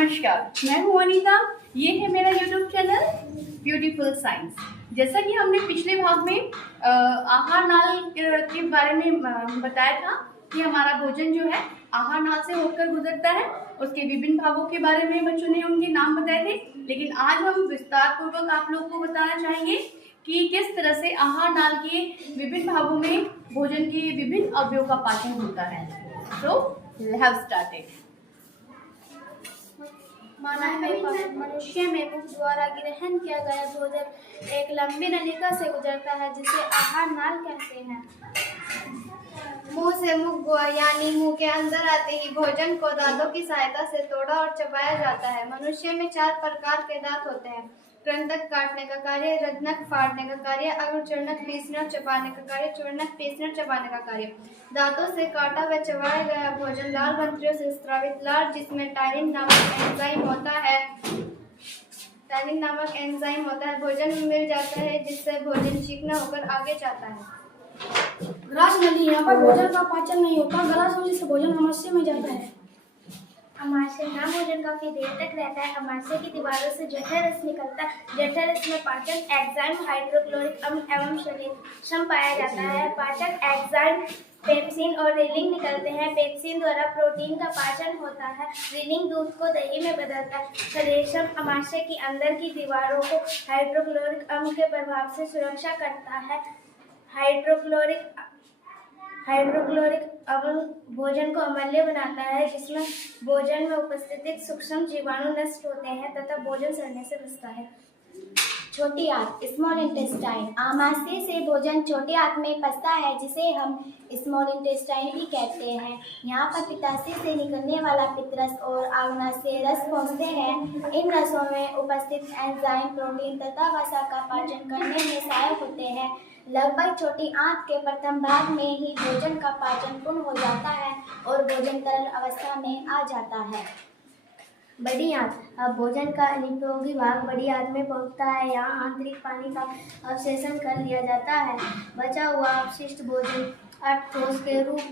नमस्कार, मैं हूँ अनीता। ये है मेरा यूट्यूब चैनल ब्यूटीफुल साइंस। जैसा कि हमने पिछले भाग में आहार नाल के बारे में बताया था कि हमारा भोजन जो है आहार नाल से होकर गुजरता है। उसके विभिन्न भागों के बारे में बच्चों ने उनके नाम बताए थे, लेकिन आज हम विस्तार पूर्वक आप लोग को बताना चाहेंगे कि किस तरह से आहार नाल के विभिन्न भागों में भोजन के विभिन्न अवयवों का पाचन होता है। तो लेट्स स्टार्ट इट। मनुष्य में मुख द्वारा ग्रहण किया गया भोजन एक लंबी नलिका से गुजरता है जिसे आहार नाल कहते हैं। मुंह से मुख यानी मुंह के अंदर आते ही भोजन को दांतों की सहायता से तोड़ा और चबाया जाता है। मनुष्य में 4 प्रकार के दांत होते हैं: कृंतक काटने का कार्य, रत्नक फाड़ने का कार्य, अग्रचूर्णक पीसने और चबाने का कार्य, चूर्णक पीसने और चबाने का कार्य। दांतों से काटा व चबाया गया भोजन लाल ग्रंथियों से स्रावित लार, जिसमें टैनिन नामक एंजाइम होता है, भोजन में मिल जाता है, जिससे भोजन चिकना होकर आगे जाता है। ग्रास नली, यहाँ पर भोजन का पाचन नहीं होता। ग्रास नली से भोजन अमाशय में जाता है। अमाशय में भोजन काफी देर तक रहता है। अमाशय की दीवारों से जठर रस निकलता है। जठर रस में पाचन एंजाइम, हाइड्रोक्लोरिक अम्ल एवं श्लेष्म पाया जाता है। पाचक एंजाइम पेप्सिन और रेलिन निकलते हैं। पेप्सिन द्वारा प्रोटीन का पाचन होता है। रेलिन दूध को दही में बदलता है। श्लेष्म अमाशय की अंदर की दीवारों को हाइड्रोक्लोरिक अम्ल के प्रभाव से सुरक्षा करता है। हाइड्रोक्लोरिक अम्ल भोजन को अम्लीय बनाता है, जिसमें भोजन में उपस्थित सूक्ष्म जीवाणु नष्ट होते हैं तथा भोजन सड़ने से बचता है। छोटी आंत, स्मॉल इंटेस्टाइन। आमाशय से भोजन छोटी आंत में पचता है, जिसे हम स्मॉल इंटेस्टाइन भी कहते हैं। यहाँ पर पित्ताशय से निकलने वाला पित्तरस और आग्नाशय रस पहुँचते हैं। इन रसों में उपस्थित एंजाइम प्रोटीन तथा वसा का पाचन करने में सहायक होते हैं। लगभग छोटी आंत के प्रथम भाग में ही भोजन का पाचन पूर्ण हो जाता है और भोजन तरल अवस्था में आ जाता है। बड़ी आंत, अब भोजन का अनुपयोगी भाग बड़ी आंत में पहुंचता है। यहाँ आंतरिक पानी का अवशोषण कर लिया जाता है। बचा हुआ अपशिष्ट भोजन ठोस के रूप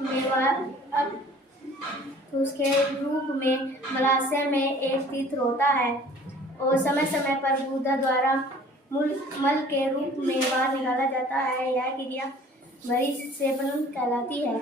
में मलाशय में एकत्रित होता है और समय समय पर गुदा द्वारा मल के रूप में बाहर निकाला जाता है। यह क्रिया भरी सेवन कहलाती है।